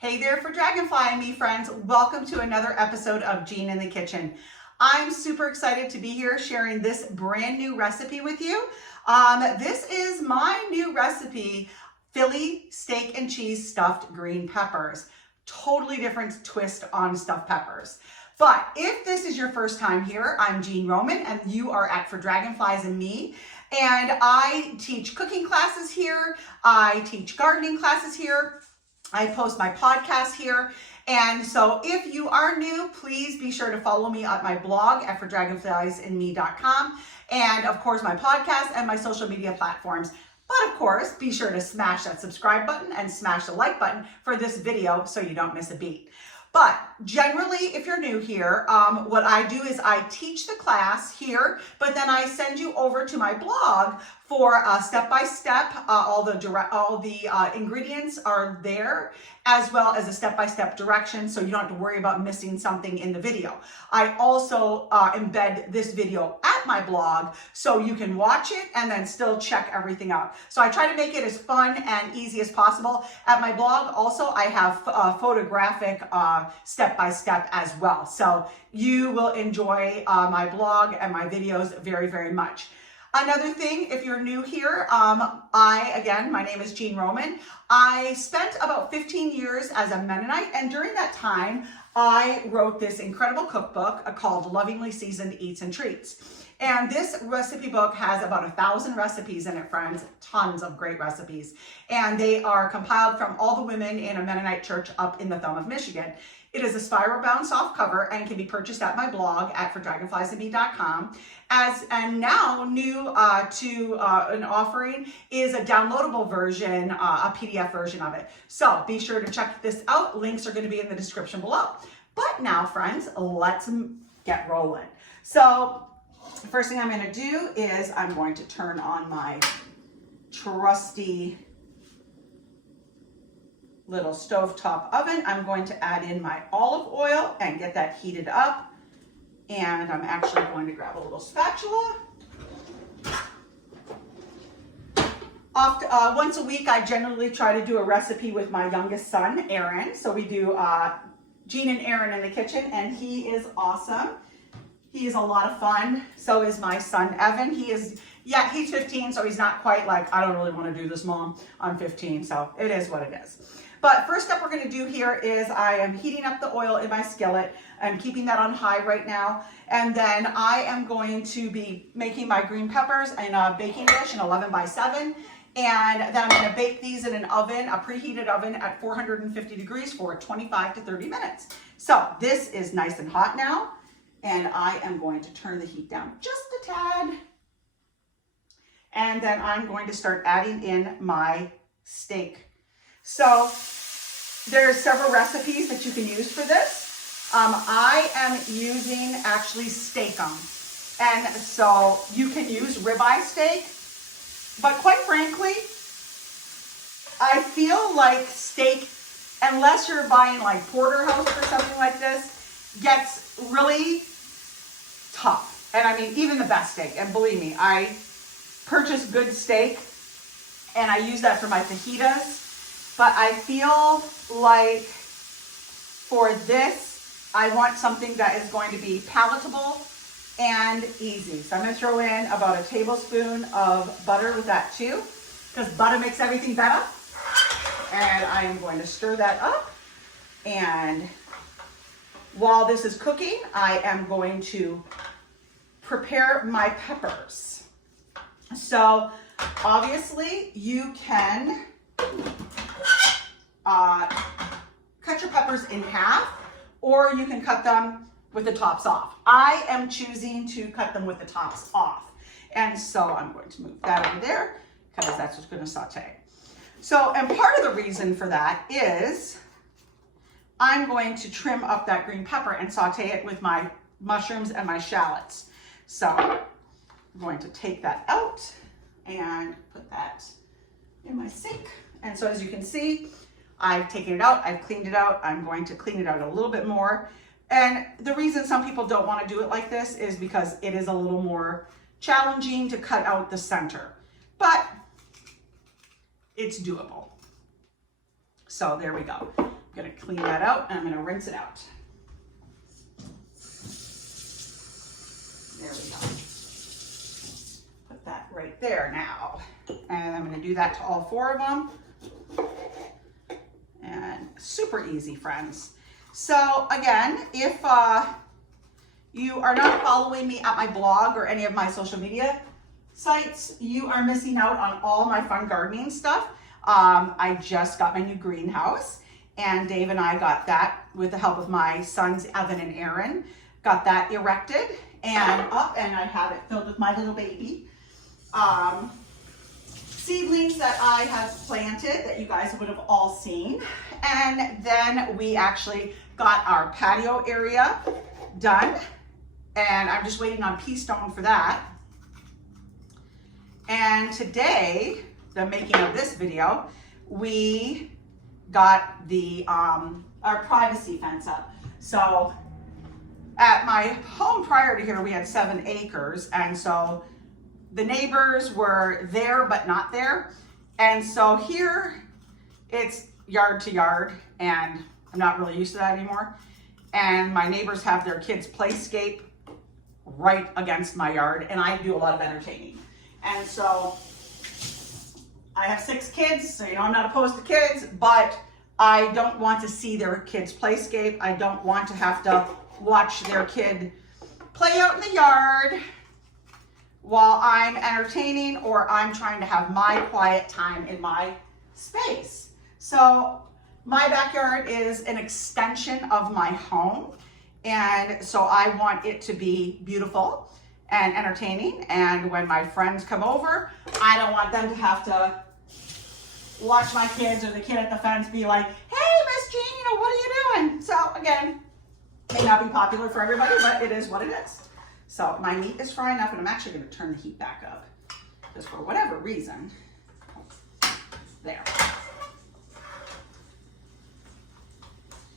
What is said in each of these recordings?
Hey there for Dragonfly and me, friends. Welcome to another episode of Jean in the Kitchen. I'm super excited to be here sharing this brand new recipe with you. This is my new recipe, Philly steak and cheese stuffed green peppers. Totally different twist on stuffed peppers. But if this is your first time here, I'm Jean Roman and you are at For Dragonflies and Me. And I teach cooking classes here. I teach gardening classes here. I post my podcast here. And so if you are new, please be sure to follow me at my blog at fordragonfliesandme.com, and of course my podcast and my social media platforms. But of course, be sure to smash that subscribe button and smash the like button for this video so you don't miss a beat. But generally, if you're new here, what I do is I teach the class here, but then I send you over to my blog for step-by-step. All the ingredients are there, as well as a step-by-step direction, so you don't have to worry about missing something in the video. I also embed this video at my blog, so you can watch it and then still check everything out. So I try to make it as fun and easy as possible. At my blog, also, I have photographic step-by-step as well. So you will enjoy my blog and my videos very, very much. Another thing, if you're new here, my name is Jean Roman. I spent about 15 years as a Mennonite, and during that time, I wrote this incredible cookbook called Lovingly Seasoned Eats and Treats. And this recipe book has about 1,000 recipes in it, friends, tons of great recipes. And they are compiled from all the women in a Mennonite church up in the Thumb of Michigan. It is a spiral-bound soft cover and can be purchased at my blog at fordragonfliesandme.com. And now new to an offering is a downloadable version, a PDF version of it. So be sure to check this out. Links are going to be in the description below. But now, friends, let's get rolling. So the first thing I'm going to do is I'm going to turn on my trusty little stovetop oven. I'm going to add in my olive oil and get that heated up. And I'm actually going to grab a little spatula. Once a week, I generally try to do a recipe with my youngest son, Aaron. So we do Jean and Aaron in the kitchen, and he is awesome. He is a lot of fun. So is my son, Evan. He's 15, so he's not quite like, I don't really want to do this, Mom. I'm 15, so it is what it is. But first step we're going to do here is I am heating up the oil in my skillet. I'm keeping that on high right now. And then I am going to be making my green peppers in a baking dish, an 11 by 7. And then I'm going to bake these in an oven, a preheated oven at 450 degrees for 25 to 30 minutes. So this is nice and hot now. And I am going to turn the heat down just a tad. And then I'm going to start adding in my steak. So there's several recipes that you can use for this. I am using actually Steak-um. And so you can use ribeye steak, but quite frankly, I feel like steak, unless you're buying like porterhouse or something like this, gets really tough. And I mean, even the best steak, and believe me, I purchase good steak and I use that for my fajitas. But I feel like for this, I want something that is going to be palatable and easy. So I'm going to throw in about a tablespoon of butter with that too, because butter makes everything better. And I am going to stir that up. And while this is cooking, I am going to prepare my peppers. So obviously you can cut your peppers in half, or you can cut them with the tops off. I am choosing to cut them with the tops off. And so I'm going to move that over there because that's what's going to saute. So, and part of the reason for that is I'm going to trim up that green pepper and saute it with my mushrooms and my shallots. So I'm going to take that out and put that in my sink. And so as you can see, I've taken it out, I've cleaned it out. I'm going to clean it out a little bit more. And the reason some people don't want to do it like this is because it is a little more challenging to cut out the center, but it's doable. So there we go. I'm gonna clean that out and I'm gonna rinse it out. There we go. Put that right there now. And I'm gonna do that to all 4 of them. And super easy, friends. So again, if you are not following me at my blog or any of my social media sites, you are missing out on all my fun gardening stuff. I just got my new greenhouse, and Dave and I got that with the help of my sons, Evan and Aaron, got that erected and up, and I have it filled with my little baby seedlings that I have planted that you guys would have all seen. And then we actually got our patio area done, and I'm just waiting on pea stone for that. And today, the making of this video, we got the our privacy fence up. So at my home prior to here, we had 7 acres, and so the neighbors were there but not there. And so here it's yard to yard, and I'm not really used to that anymore. And my neighbors have their kids' playscape right against my yard, and I do a lot of entertaining. And so I have 6 kids, so you know I'm not opposed to kids, but I don't want to see their kids' playscape. I don't want to have to watch their kid play out in the yard while I'm entertaining or I'm trying to have my quiet time in my space. So my backyard is an extension of my home, and so I want it to be beautiful and entertaining. And when my friends come over, I don't want them to have to watch my kids or the kid at the fence be like, hey, Miss Jean, you know, what are you doing? So again, may not be popular for everybody, but it is what it is. So my meat is frying up, and I'm actually going to turn the heat back up just for whatever reason. There.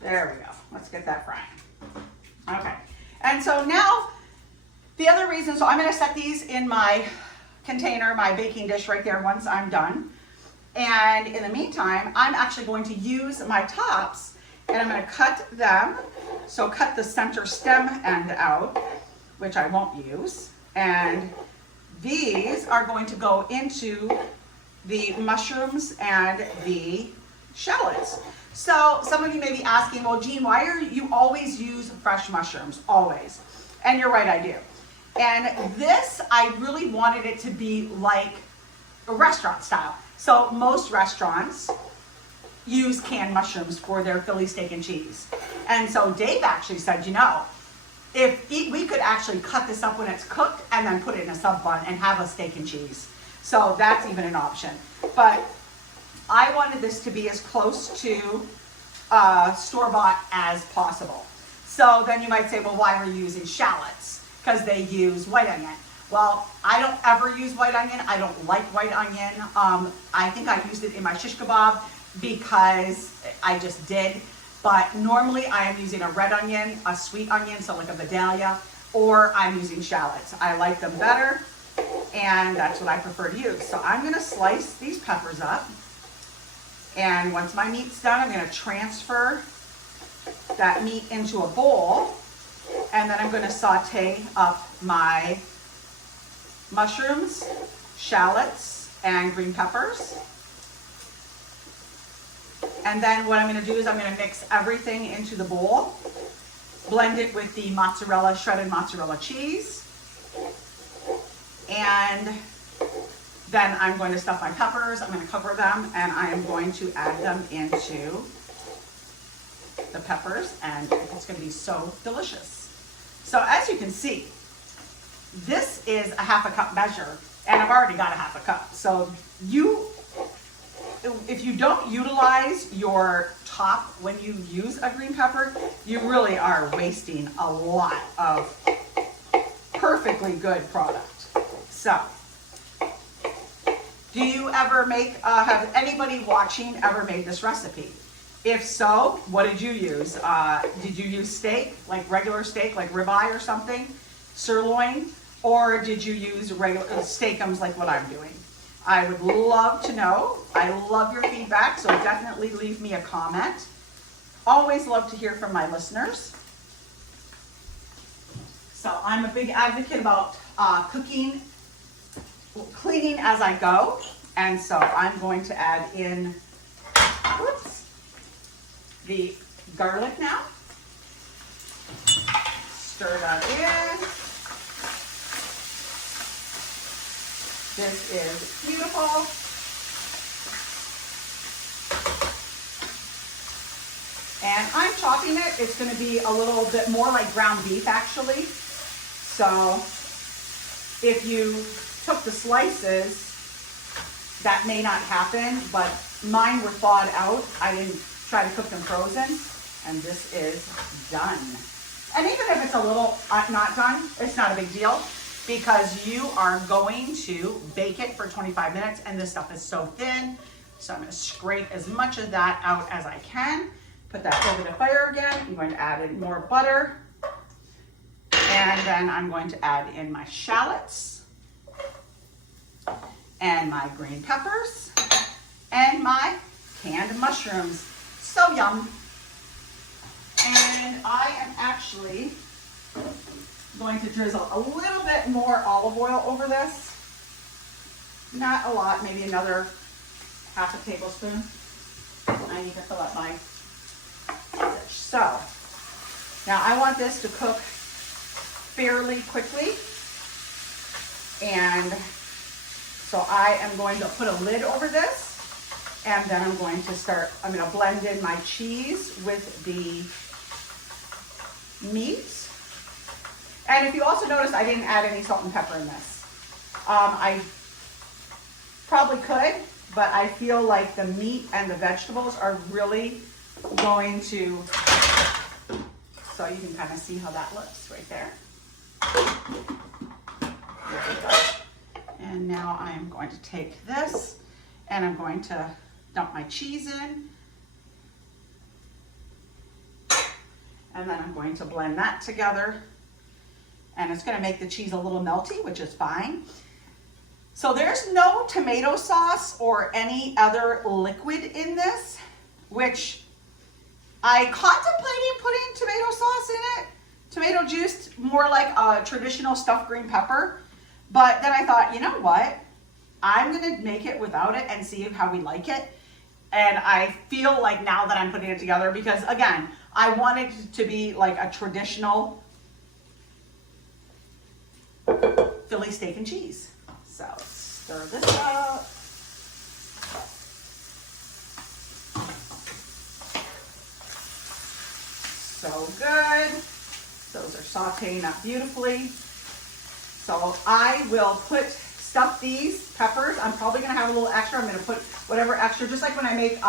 There we go. Let's get that frying. Okay. And so now the other reason, so I'm going to set these in my container, my baking dish right there once I'm done. And in the meantime, I'm actually going to use my tops, and I'm going to cut them. So cut the center stem end out, which I won't use. And these are going to go into the mushrooms and the shallots. So some of you may be asking, well, Jean, why are you always use fresh mushrooms? Always. And you're right, I do. And this, I really wanted it to be like a restaurant style. So most restaurants use canned mushrooms for their Philly steak and cheese. And so Dave actually said, you know, if we could actually cut this up when it's cooked and then put it in a sub bun and have a steak and cheese. So that's even an option. But I wanted this to be as close to store-bought as possible. So then you might say, well, why are you using shallots? Because they use white onion. Well, I don't ever use white onion. I don't like white onion. I think I used it in my shish kebab because I just did. But normally I am using a red onion, a sweet onion, so like a Vidalia, or I'm using shallots. I like them better, and that's what I prefer to use. So I'm gonna slice these peppers up, and once my meat's done, I'm gonna transfer that meat into a bowl, and then I'm gonna saute up my mushrooms, shallots, and green peppers. And then what I'm going to do is I'm going to mix everything into the bowl, blend it with the mozzarella, shredded mozzarella cheese, and then I'm going to stuff my peppers, I'm going to cover them, and I am going to add them into the peppers, and it's going to be so delicious. So as you can see, this is a half a cup measure, and I've already got a half a cup. So if you don't utilize your top when you use a green pepper, you really are wasting a lot of perfectly good product. So, do you ever make, have anybody watching ever made this recipe? If so, what did you use? Did you use steak, like regular steak, like ribeye or something, sirloin, or did you use regular steakums like what I'm doing? I would love to know. I love your feedback, so definitely leave me a comment always love to hear from my listeners. So I'm a big advocate about cooking, cleaning as I go. And so I'm going to add in, the garlic now. Stir that in. This is beautiful. And I'm chopping it. It's going to be a little bit more like ground beef actually. So if you took the slices, that may not happen, but mine were thawed out. I didn't try to cook them frozen, and this is done. And even if it's a little not done, it's not a big deal because you are going to bake it for 25 minutes, and this stuff is so thin. So I'm going to scrape as much of that out as I can. Put that over the fire again. I'm going to add in more butter. And then I'm going to add in my shallots and my green peppers and my canned mushrooms. So yum. And I am actually going to drizzle a little bit more olive oil over this. Not a lot, maybe another half a tablespoon. I need to fill up my dish. So now I want this to cook fairly quickly. And so I am going to put a lid over this, and then I'm going to blend in my cheese with the meat. And if you also notice, I didn't add any salt and pepper in this. I probably could, but I feel like the meat and the vegetables are really going to, so you can kind of see how that looks right there. There we go. And now I am going to take this and I'm going to dump my cheese in. And then I'm going to blend that together. And it's going to make the cheese a little melty, which is fine. So there's no tomato sauce or any other liquid in this, which I contemplated putting tomato sauce in it. Tomato juice, more like a traditional stuffed green pepper. But then I thought, you know what? I'm going to make it without it and see how we like it. And I feel like now that I'm putting it together, because again, I want it to be like a traditional Philly steak and cheese. So stir this up. So good. Those are sauteing up beautifully. So I will stuff these peppers. I'm probably going to have a little extra. I'm going to put whatever extra, just like when I make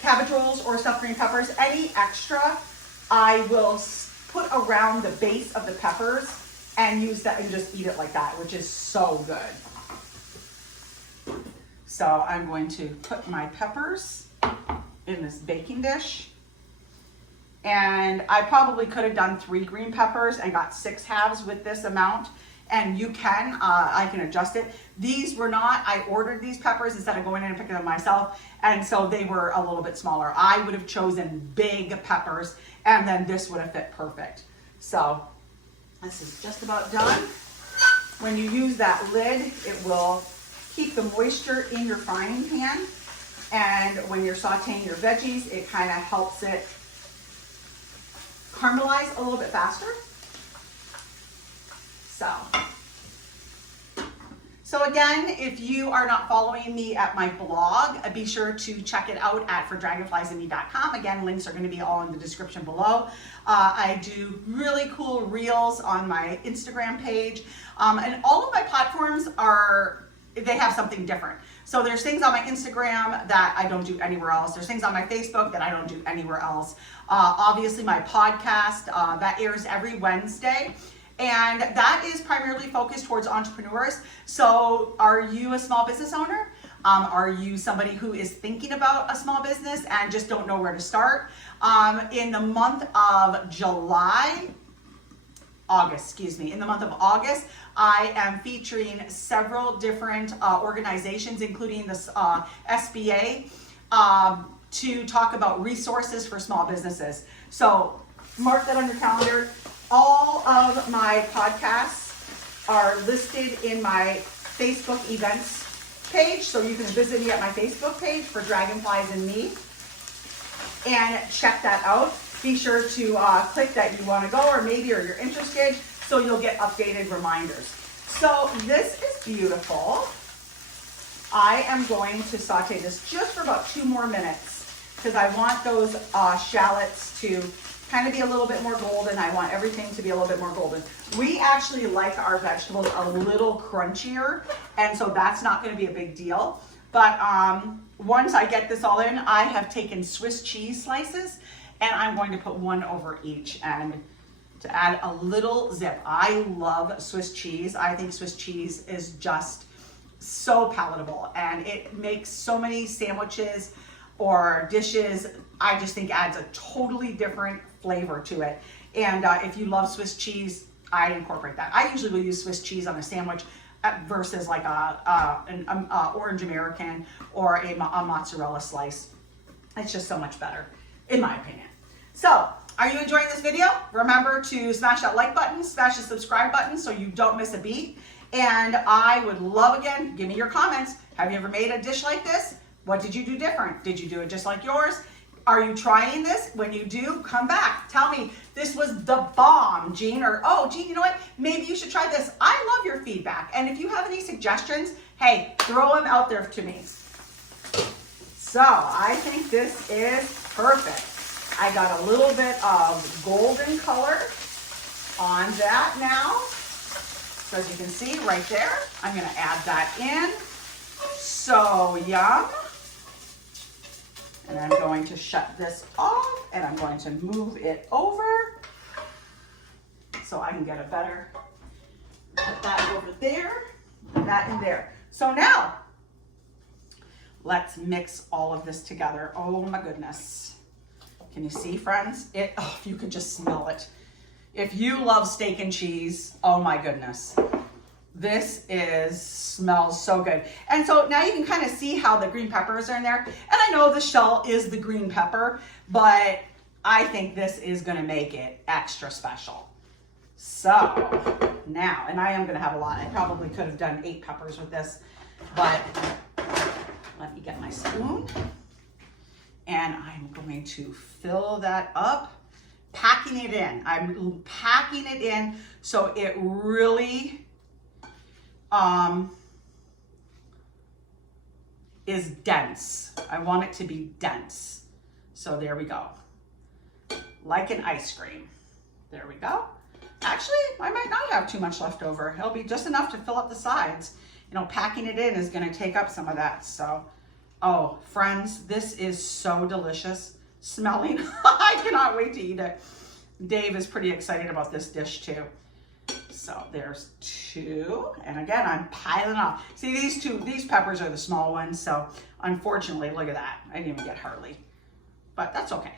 cabbage rolls or stuffed green peppers. Any extra I will put around the base of the peppers and use that and just eat it like that, which is so good. So I'm going to put my peppers in this baking dish. And I probably could have done 3 green peppers and got 6 halves with this amount. And you can, I can adjust it. These were not, I ordered these peppers instead of going in and picking them myself. And so they were a little bit smaller. I would have chosen big peppers and then this would have fit perfect. So this is just about done. When you use that lid, it will keep the moisture in your frying pan. And when you're sauteing your veggies, it kind of helps it caramelize a little bit faster. So again, if you are not following me at my blog, be sure to check it out at fordragonfliesandme.com. Again, links are going to be all in the description below. I do really cool reels on my Instagram page, and all of my platforms they have something different. So there's things on my Instagram that I don't do anywhere else. There's things on my Facebook that I don't do anywhere else. Obviously my podcast, that airs every Wednesday. And that is primarily focused towards entrepreneurs. So are you a small business owner? Are you somebody who is thinking about a small business and just don't know where to start? In the month of August, I am featuring several different organizations, including the SBA, to talk about resources for small businesses. So mark that on your calendar. All of my podcasts are listed in my Facebook events page, so you can visit me at my Facebook page for Dragonflies and Me and check that out. Be sure to click that you want to go, or you're interested, so you'll get updated reminders. So this is beautiful. I am going to saute this just for about 2 more minutes because I want those shallots to kind of be a little bit more golden. I want everything to be a little bit more golden. We actually like our vegetables a little crunchier, and so that's not going to be a big deal. But once I get this all in, I have taken Swiss cheese slices, and I'm going to put one over each and to add a little zip. I love Swiss cheese. I think Swiss cheese is just so palatable, and it makes so many sandwiches or dishes. I just think adds a totally different flavor to it. And if you love Swiss cheese, I incorporate that. I usually will use Swiss cheese on a sandwich versus like an orange American or a mozzarella slice. It's just so much better, in my opinion. So, are you enjoying this video? Remember to smash that like button, smash the subscribe button so you don't miss a beat. And I would love, again, give me your comments. Have you ever made a dish like this? What did you do different? Did you do it just like yours? Are you trying this? When you do, come back. Tell me, this was the bomb, Jean, or, oh, Jean, you know what? Maybe you should try this. I love your feedback. And if you have any suggestions, hey, throw them out there to me. So I think this is perfect. I got a little bit of golden color on that now. So as you can see right there, I'm gonna add that in. So yum. And I'm going to shut this off, and I'm going to move it over so I can get a better, put that over there, and that in there. So now, let's mix all of this together. Oh my goodness. Can you see, friends? Oh, if you could just smell it. If you love steak and cheese, oh my goodness. This smells so good. And so now you can kind of see how the green peppers are in there. And I know the shell is the green pepper, but I think this is gonna make it extra special. So now, and I am gonna have a lot. I probably could have done 8 peppers with this, but let me get my spoon. And I'm going to fill that up, packing it in. I'm packing it in so it really is dense. I want it to be dense. So there we go. Like an ice cream. There we go. Actually, I might not have too much left over. It'll be just enough to fill up the sides. You know, packing it in is gonna take up some of that. So, oh, friends, this is so delicious smelling. I cannot wait to eat it. Dave is pretty excited about this dish too. So there's 2, and again, I'm piling off. See, these peppers are the small ones, so unfortunately, look at that. I didn't even get hardly, but that's okay.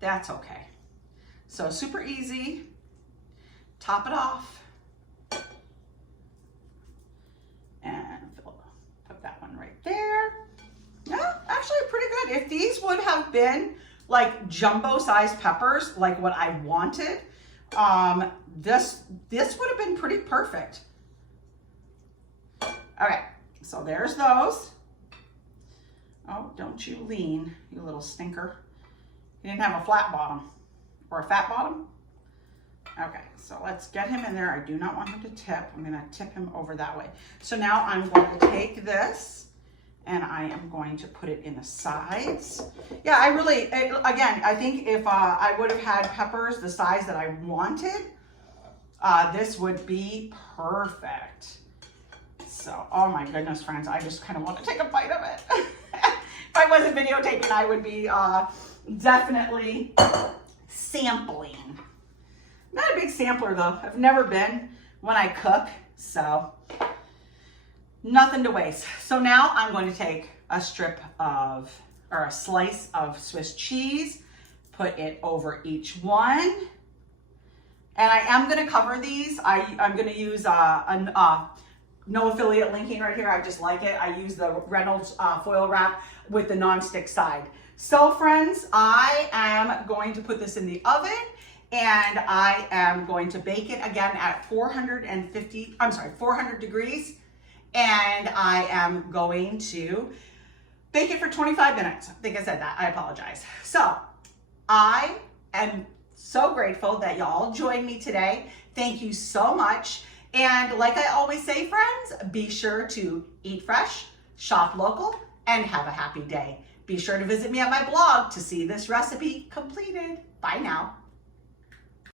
That's okay. So super easy. Top it off. And put that one right there. Yeah, actually pretty good. If these would have been like jumbo sized peppers, like what I wanted, this would have been pretty perfect. Okay, so there's those. Oh, don't you lean, you little stinker. He didn't have a flat bottom or a fat bottom. Okay, so let's get him in there. I do not want him to tip. I'm gonna tip him over that way. So now I'm going to take this and I am going to put it in the sides. Yeah, again, I think if I would have had peppers the size that I wanted, this would be perfect. So, oh my goodness, friends, I just kind of want to take a bite of it. If I wasn't videotaping, I would be definitely sampling. Not a big sampler though. I've never been when I cook, so nothing to waste. So now I'm going to take a slice of Swiss cheese, put it over each one. And I am going to cover these. I'm going to use No affiliate linking right here. I just like it. I use the Reynolds foil wrap with the non-stick side. So friends, I am going to put this in the oven and I am going to bake it again at 400 degrees. And I am going to bake it for 25 minutes. I think I said that. I apologize. So I am so grateful that y'all joined me today. Thank you so much. And like I always say, friends, be sure to eat fresh, shop local, and have a happy day. Be sure to visit me at my blog to see this recipe completed. Bye now.